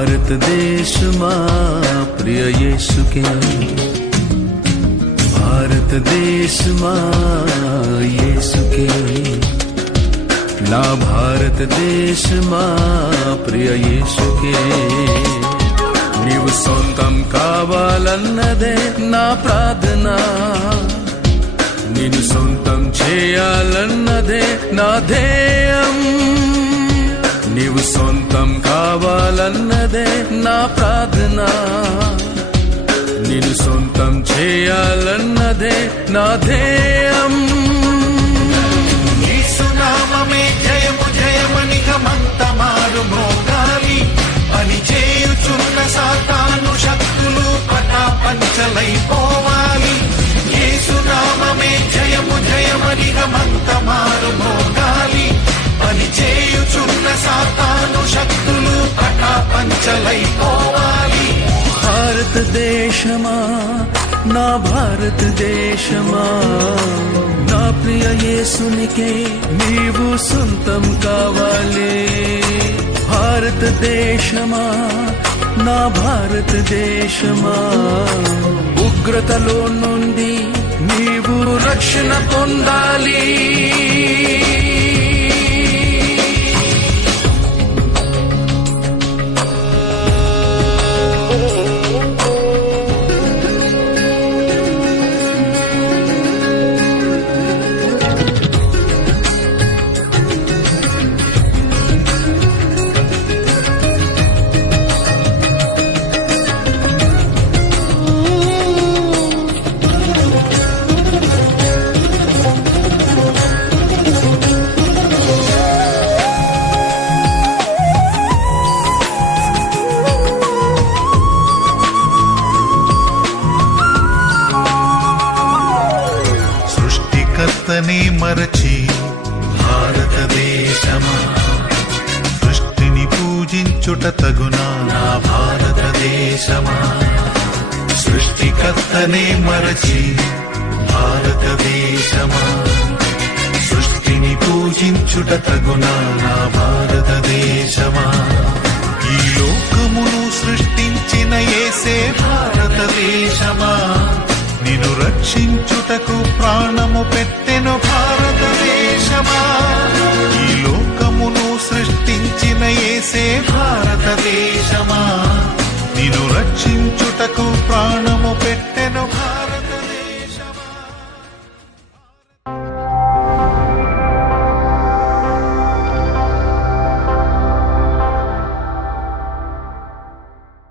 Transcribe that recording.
భారతదేశమా ప్రియ యేసుకే, భారతదేశమా యేసుకే, నా భారతదేశమా ప్రియ యేసుకే. నీవు సొంతం కావాలన్నదే నా ప్రార్థన, నిన్ను సొంతం చేయాలన్నదే నా ధ్యేయం. నీవు సొంతం కావాలన్నదే నా ప్రార్థన, నిన్ను సొంతం చేయాలన్నదే నా ధ్యేయం. యేసునామమే జయము జయమని గమంతమారు మోగాలి, పని చేయుచున్న సాతాను శక్తులు పటాపంచలైపోవాలి. యేసునామమే జయము జయమని గమంతమారు మోగాలి, పని చేయుచున్న సాతాను శక్తులు పటాపంచలైపోవాలి. భారతదేశమా నా భారతదేశమా, నా ప్రియ యేసునికే నీవు సొంతం కావాలి. భారతదేశమా నా భారతదేశమా, ఉగ్రతలో నుండి నీవు రక్షణ పొందాలి. సృష్టికర్తనే మరచి భారతదేశమా, సృష్టిని పూజించుట తగునా నా భారతదేశమా. సృష్టికర్తనే మరచి భారతదేశమా, సృష్టిని పూజించుట తగునా నా భారతదేశమా. ఈ లోకమును సృష్టించిన యేసే భారతదేశమా, నిన్ను రక్షించుటకు ప్రాణము పెట్టెను భారతదేశమా. ఈ లోకమును సృష్టించిన యేసే భారతదేశమా,